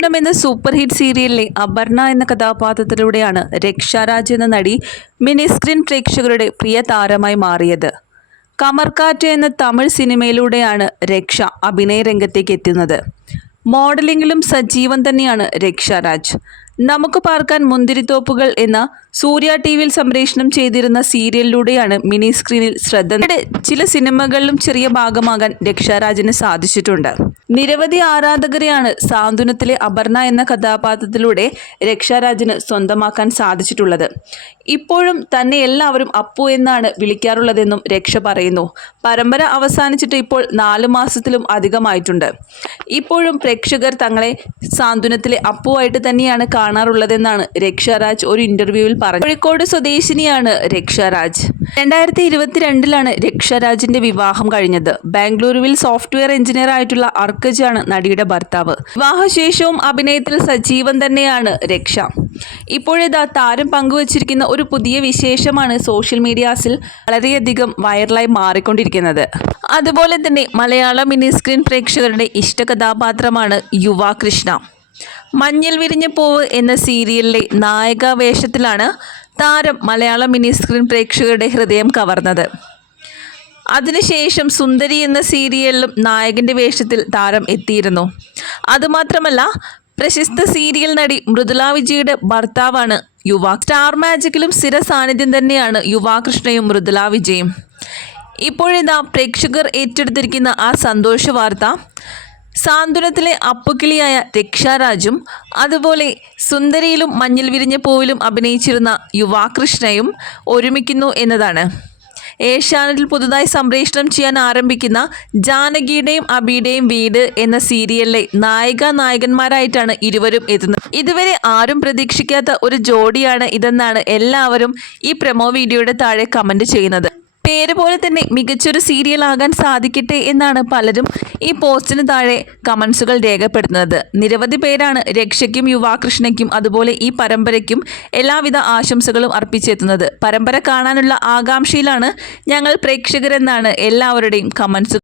സാന്ത്വനം എന്ന super hit സീരിയലിലെ അപർണ എന്ന കഥാപാത്രത്തിലൂടെയാണ് രക്ഷാരാജ് എന്ന നടി മിനി സ്ക്രീൻ പ്രേക്ഷകരുടെ പ്രിയ താരമായി മാറിയത്. കമർക്കാറ്റ് എന്ന തമിഴ് സിനിമയിലൂടെയാണ് രക്ഷ അഭിനയ രംഗത്തേക്ക് എത്തുന്നത്. മോഡലിംഗിലും സജീവം തന്നെയാണ് രക്ഷാരാജ്. നമുക്ക് പാർക്കാൻ മുന്തിരിത്തോപ്പുകൾ എന്ന സൂര്യ ടി വിയിൽ സംപ്രേഷണം ചെയ്തിരുന്ന സീരിയലിലൂടെയാണ് മിനി സ്ക്രീനിൽ ശ്രദ്ധ ചില സിനിമകളിലും ചെറിയ ഭാഗമാകാൻ രക്ഷാരാജന് സാധിച്ചിട്ടുണ്ട്. നിരവധി ആരാധകരെയാണ് സാന്ത്വനത്തിലെ അപർണ എന്ന കഥാപാത്രത്തിലൂടെ രക്ഷാരാജന് സ്വന്തമാക്കാൻ സാധിച്ചിട്ടുള്ളത്. ഇപ്പോഴും തന്നെ എല്ലാവരും അപ്പു എന്നാണ് വിളിക്കാറുള്ളതെന്നും രക്ഷ പറയുന്നു. പരമ്പര അവസാനിച്ചിട്ട് ഇപ്പോൾ നാല് മാസത്തിലും അധികമായിട്ടുണ്ട്. ഇപ്പോഴും പ്രേക്ഷകർ തങ്ങളെ സാന്ത്വനത്തിലെ അപ്പുവായിട്ട് തന്നെയാണ് കാണാറുള്ളതെന്നാണ് രക്ഷാരാജ് ഒരു ഇന്റർവ്യൂവിൽ പറഞ്ഞു കോഴിക്കോട് സ്വദേശിനിയാണ് രക്ഷാരാജ്. രണ്ടായിരത്തി ഇരുപത്തിരണ്ടിലാണ് രക്ഷാരാജിന്റെ വിവാഹം കഴിഞ്ഞത്. ബാംഗ്ലൂരുവിൽ സോഫ്റ്റ്വെയർ എഞ്ചിനീയർ ആയിട്ടുള്ള അർക്കജാണ് നടിയുടെ ഭർത്താവ്. വിവാഹശേഷവും അഭിനയത്തിൽ സജീവൻ തന്നെയാണ് രക്ഷ. ഇപ്പോഴിതാ താരം പങ്കുവച്ചിരിക്കുന്ന ഒരു പുതിയ വിശേഷമാണ് സോഷ്യൽ മീഡിയാസിൽ വളരെയധികം വൈറലായി മാറിക്കൊണ്ടിരിക്കുന്നത്. അതുപോലെ തന്നെ മലയാള മിനി സ്ക്രീൻ പ്രേക്ഷകരുടെ ഇഷ്ട കഥാപാത്രമാണ് യുവാ കൃഷ്ണ. മഞ്ഞൾ വിരിഞ്ഞ പൂവ് എന്ന സീരിയലിലെ നായക വേഷത്തിലാണ് താരം മലയാള മിനി സ്ക്രീൻ പ്രേക്ഷകരുടെ ഹൃദയം കവർന്നത്. അതിനുശേഷം സുന്ദരി എന്ന സീരിയലിലും നായകന്റെ വേഷത്തിൽ താരം എത്തിയിരുന്നു. അതുമാത്രമല്ല പ്രശസ്ത സീരിയൽ നടി മൃദുല വിജയുടെ ഭർത്താവാണ് യുവാ സ്റ്റാർ മാജിക്കിലും സ്ഥിര സാന്നിധ്യം തന്നെയാണ് യുവാകൃഷ്ണയും മൃദുല വിജയും. ഇപ്പോഴിതാ പ്രേക്ഷകർ ഏറ്റെടുത്തിരിക്കുന്ന ആ സന്തോഷ വാർത്ത സാന്ത്വനത്തിലെ അപ്പുക്കിളിയായ രക്ഷാരാജും അതുപോലെ സുന്ദരിയിലും മഞ്ഞിൽ വിരിഞ്ഞ പൂവിലും അഭിനയിച്ചിരുന്ന യുവാകൃഷ്ണയും ഒരുമിക്കുന്നു എന്നതാണ്. ഏഷ്യാനെറ്റിൽ പുതുതായി സംപ്രേഷണം ചെയ്യാൻ ആരംഭിക്കുന്ന ജാനകിയുടെയും അബിയുടെയും വീട് എന്ന സീരിയലിലെ നായിക നായകന്മാരായിട്ടാണ് ഇരുവരും എത്തുന്നത്. ഇതുവരെ ആരും പ്രതീക്ഷിക്കാത്ത ഒരു ജോഡിയാണ് ഇതെന്നാണ് എല്ലാവരും ഈ പ്രൊമോ വീഡിയോയുടെ താഴെ കമന്റ് ചെയ്യുന്നത്. പേര് പോലെ തന്നെ മികച്ചൊരു സീരിയൽ ആകാൻ സാധിക്കട്ടെ എന്നാണ് പലരും ഈ പോസ്റ്റിന് താഴെ കമൻസുകൾ രേഖപ്പെടുത്തുന്നത്. നിരവധി പേരാണ് രക്ഷയ്ക്കും യുവാകൃഷ്ണയ്ക്കും അതുപോലെ ഈ പരമ്പരയ്ക്കും എല്ലാവിധ ആശംസകളും അർപ്പിച്ചെത്തുന്നത്. പരമ്പര കാണാനുള്ള ആകാംക്ഷയിലാണ് ഞങ്ങൾ പ്രേക്ഷകരെന്നാണ് എല്ലാവരുടെയും കമൻസ്